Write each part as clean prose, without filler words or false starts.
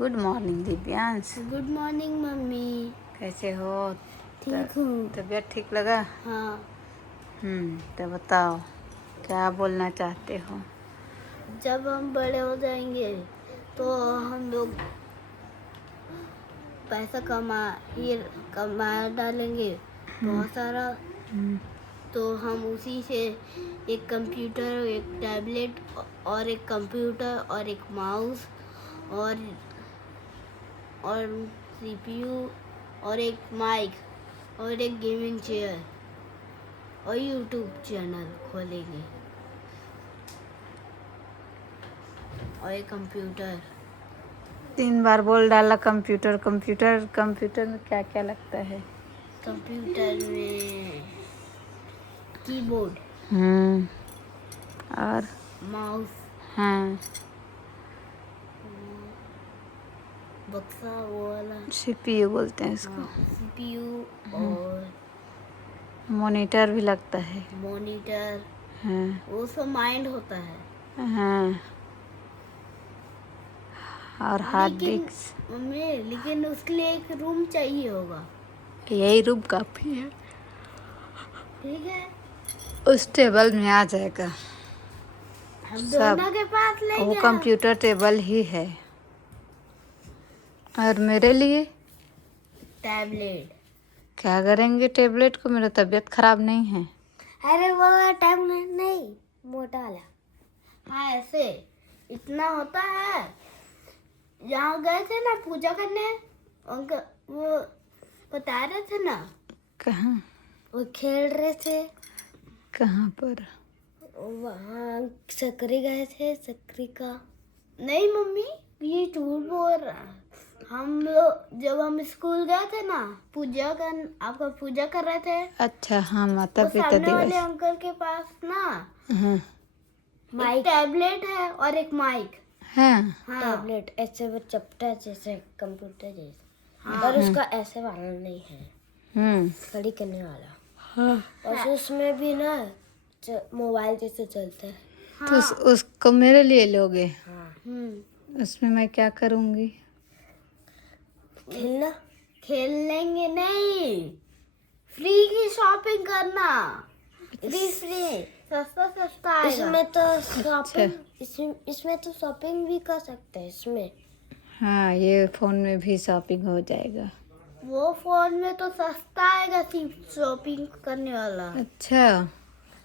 Good morning Divyansh. Good morning mummy. कैसे हो? ठीक हूँ। तबीयत ठीक लगा? हाँ। तो बताओ क्या बोलना चाहते हो? जब हम बड़े हो जाएंगे तो हम लोग पैसा कमा डालेंगे बहुत सारा। तो हम उसी से एक कंप्यूटर, एक टैबलेट और एक कंप्यूटर और एक माउस और सीपीयू और एक माइक और एक गेमिंग चेयर और यूट्यूब चैनल खोलेंगे और एक कंप्यूटर। 3 बार बोल डाला कंप्यूटर कंप्यूटर। कंप्यूटर में क्या क्या लगता है? कंप्यूटर में कीबोर्ड और माउस, हाँ, बक्सा वो वाला सीपीयू बोलते हैं इसको। सीपीयू और मॉनिटर भी लगता है। मॉनिटर, हाँ वो सब माइंड होता है। हाँ, और हार्ड डिस्क। मम्मी लेकिन उसके लिए एक रूम चाहिए होगा। यही रूम काफी है। ठीक है, उस टेबल में आ जाएगा हम सब। दोनों के पास वो लेंगे। कंप्यूटर टेबल ही है। और मेरे लिए टैबलेट। क्या करेंगे टेबलेट को? मेरा तबीयत खराब नहीं है। अरे वो टैबलेट नहीं, मोटा वाला। हाँ ऐसे इतना होता है। यहाँ गए थे ना पूजा करने, अंकल वो बता रहे थे ना। कहाँ? वो खेल रहे थे कहाँ पर? वहाँ। सकरी गए थे, सकरी का नहीं मम्मी, ये झूठ बोल रहा है। हम लोग जब हम स्कूल गए थे ना, आपका पूजा कर रहे थे। अच्छा हाँ, माता वो पिता सामने वाले दिवस। अंकल के पास ना हाँ एक टैबलेट है और एक माइक। हाँ हाँ। टैबलेट ऐसे वो चपटा जैसे कंप्यूटर जैसे। हाँ। और उसका ऐसे वाला नहीं है, खड़ी करने वाला। हाँ। और उसमें भी ना मोबाइल जैसे चलता है। हाँ। तो उसको मेरे लिए लोगे? हाँ। उसमें मैं क्या करूँगी? खेलना। खेल लेंगे नहीं, फ्री की शॉपिंग करना। फ्री सस्ता सस्ता आएगा। इसमें तो शॉपिंग, इसमें तो शॉपिंग भी कर सकते हैं इसमें। हाँ, ये फ़ोन में भी शॉपिंग हो जाएगा। वो फोन में तो सस्ता आएगा सिर्फ शॉपिंग करने वाला। अच्छा,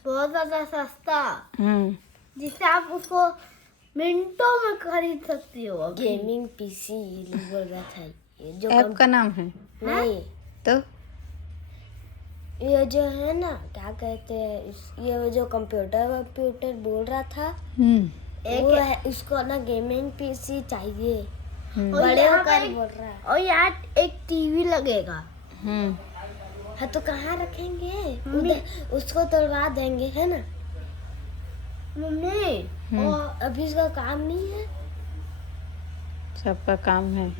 बहुत ज्यादा सस्ता, जिससे आप उसको मिनटों में खरीद सकती हो। गेमिंग पीसी बोल रहा था ये जो ऐप का नाम है? नहीं तो ये जो है ना, क्या कहते हैं, ये जो कंप्यूटर बोल रहा था, वो है, उसको ना गेमिंग पीसी चाहिए। बड़े होकर बोल रहा है। और यहाँ एक टीवी लगेगा। हाँ तो कहाँ रखेंगे? उधर उसको तोड़वा देंगे, है ना मम्मी? और अभी इसका काम नहीं है। सबका काम है।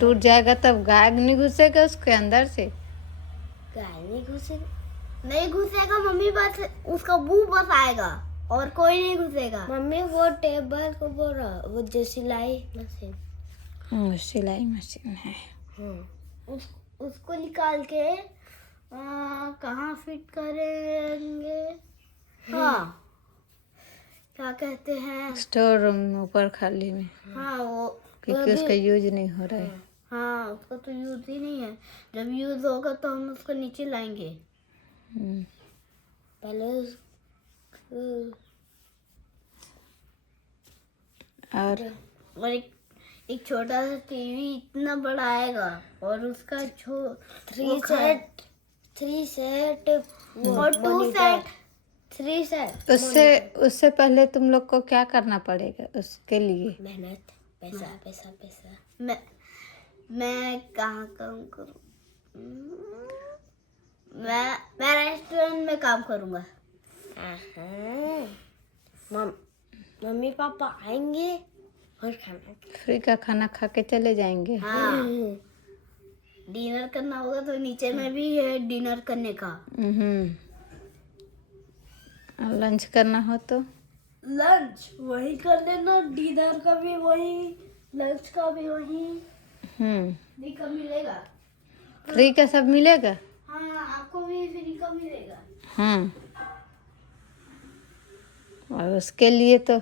टूट जाएगा तब गाय नहीं घुसेगा उसके अंदर से? गाय नहीं घुसेगा मम्मी, बस उसका मुंह बस आएगा और कोई नहीं घुसेगा। मम्मी वो टेबल को बोल रहा, वो जो सिलाई मशीन। सिलाई मशीन है। उसको निकाल के कहाँ फिट करेंगे? हाँ, क्या कहते हैं, स्टोर रूम ऊपर खाली में। हाँ वो, क्योंकि उसका यूज नहीं हो रहा है। हाँ उसका तो यूज ही नहीं है। जब यूज होगा तो हम उसको नीचे लाएंगे। पहले और एक छोटा सा टीवी इतना बड़ा आएगा और उसका थ्री सेट और 2 सेट, 3 सेट। उससे पहले तुम लोग को क्या करना पड़ेगा उसके लिए? मेहनत, पैसा। मैं कहाँ काम करूँ? मैं रेस्टोरेंट में काम करूँगा। मम्मी पापा आएंगे और खाना, फ्री का खाना खा के चले जाएंगे। हाँ। डिनर करना होगा तो नीचे में भी है डिनर करने का। और लंच करना हो तो लंच वही कर लेना, डिनर का भी वही लंच का भी वही फ्री का मिलेगा। फ्री का सब मिलेगा। हाँ, आपको भी फ्री का मिलेगा। और उसके लिए तो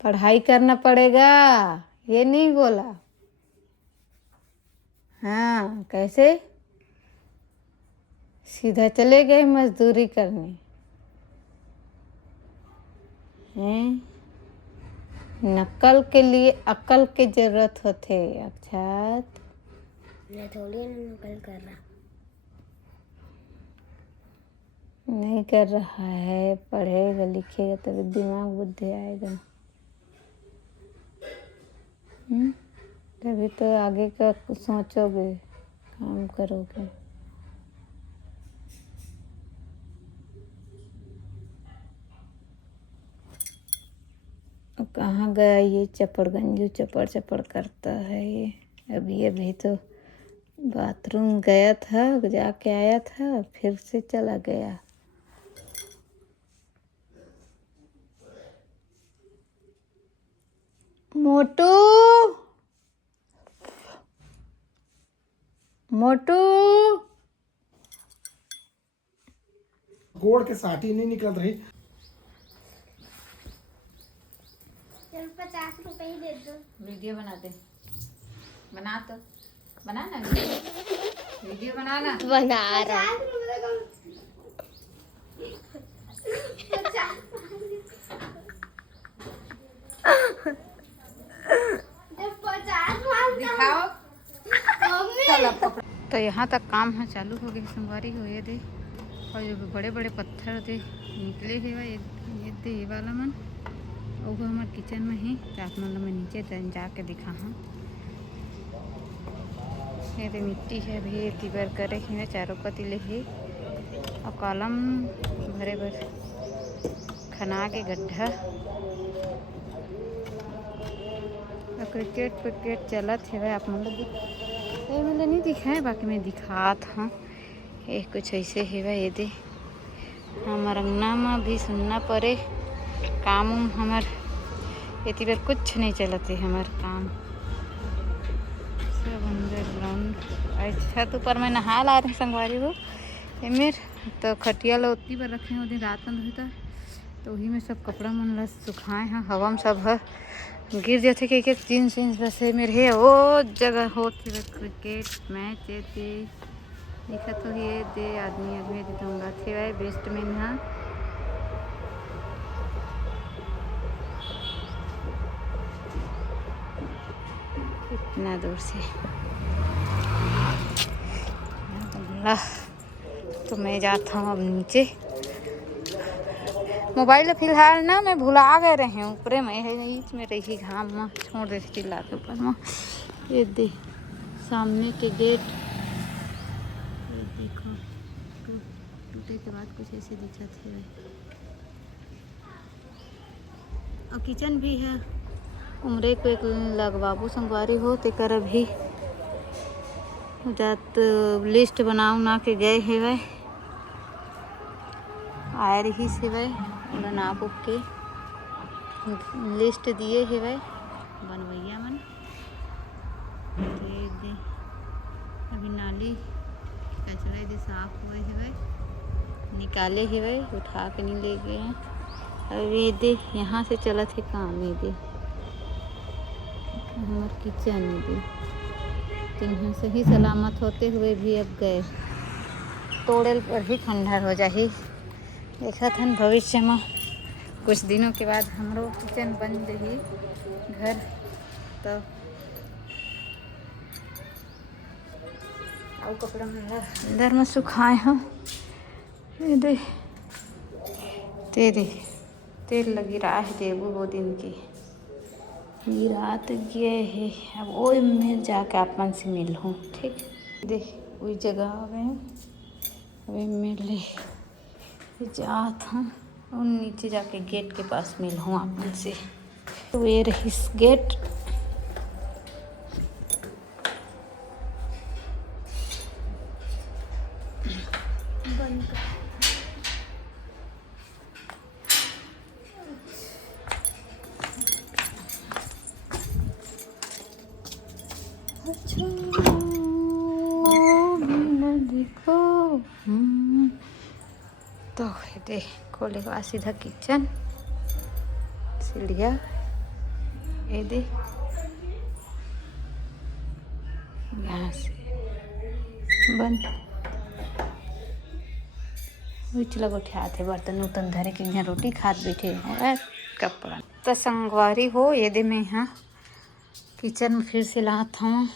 पढ़ाई करना पड़ेगा, ये नहीं बोला। हाँ, कैसे सीधा चले गए मजदूरी करने हैं। नकल के लिए अकल की जरूरत होते। अक्षत, मैं थोड़ी नकल कर रहा। नहीं कर रहा है, पढ़ेगा लिखेगा तभी दिमाग बुद्धि आएगा। तभी तो आगे का कुछ सोचोगे, काम करोगे। कहाँ गया ये चपड़गंजू, चपड़ चपड़ करता है ये। अभी अभी तो बाथरूम गया था, जाके आया था, फिर से चला गया। मोटू, मोटू, गोड़ के साथ ही नहीं निकल रही। चल 50 रुपए ही दे दो। वीडियो बना दे। बना तो बना ना, वीडियो बनाना। बना रहा। दिखाओ। तो यहाँ तक काम है चालू हो गई, संगवारी हो ये दे। और ये बड़े बड़े पत्थर दे निकले हुए, ये दे ये वाला मन। और वो हमारे किचन में ही, आप मतलब मैं नीचे जाके दिखा। हाँ, ये तो मिट्टी है भी, तिबर करे ही चारों पतीले है। और कॉलम भरे भरे खना के गड्ढा। और क्रिकेट चलत है। आप मतलब ये मतलब नहीं दिखाए, बाकी मैं दिखा था। ये कुछ ऐसे है ये दे। हमार अंगना में भी सुनना पड़े काम हमार इतनी बार कुछ नहीं चलते। हमार काम सब अंडरग्राउंड। अच्छा तो पर मैं नहा ला रही संगवारी हो मेर तो खटिया ला उतनी बार रखे हैं। दिन रात में धोता तो वही में सब कपड़ा मन ला सुखाए हैं। हवा में सब है गिर जाते कि एक जीन्स बस मेरे है वो जगह होते क्रिकेट मैच दे दिखा तो ये दे आदमी दूंगा थे भाई बेस्ट में यहाँ। इतना दूर से तो मैं जाता हूँ अब नीचे। मोबाइल फिलहाल ना मैं भुला गए रहे हैं, ऊपरे में है बीच में रही घाम में छोड़ दे चिल्ला के ऊपर में। ये दे सामने के गेट, ये देखो टूटे के बाद कुछ ऐसे दिखा थे। और किचन भी है। उमरे को एक लगवाबू संगवारी हो ते कर अभी जात लिस्ट बना उना के गए है वह आए रही से वह नाप के लिस्ट दिए है वह बनवैया मन। दे अभी नाली कचरा दे साफ हुए है वह निकाले है वह उठा के नहीं ले गए हैं। अभी दे यहाँ से चला थे काम ये दे हमारे किचन दे तो यहाँ से ही सलामत होते हुए भी अब गए। तोड़ल पर भी खंडहर हो जाही। देखा था भविष्य में कुछ दिनों के बाद हमरो किचन बन रही घर। तो और कपड़ा मेरा अंदर में सुखाए हैं। ये दे तेरे तेल लगी रहा है देवू वो दिन की ये रात गए है। अब वो में जाके अपन से मिल हूँ ठीक। देख वही जगह आ गए अभी मिले जात हूँ और नीचे जाके गेट के पास मिल हूँ अपन से। तो ये रही गेट। अच्छा बिना देखो। तो ये दे खोले के बाद सीधा किचन, सीढ़िया ये दे यहाँ से बंद। चला उठा थे बर्तन उर्तन धरे के यहाँ रोटी खात बैठे हैं कपड़ा। तो संगवारी हो ये दे मैं यहाँ किचन में फिर से लात हूँ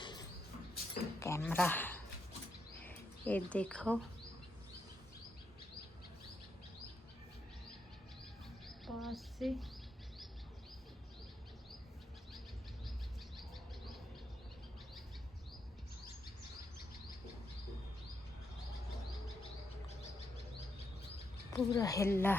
कैमरा। ये देखो पास से पूरा हिला।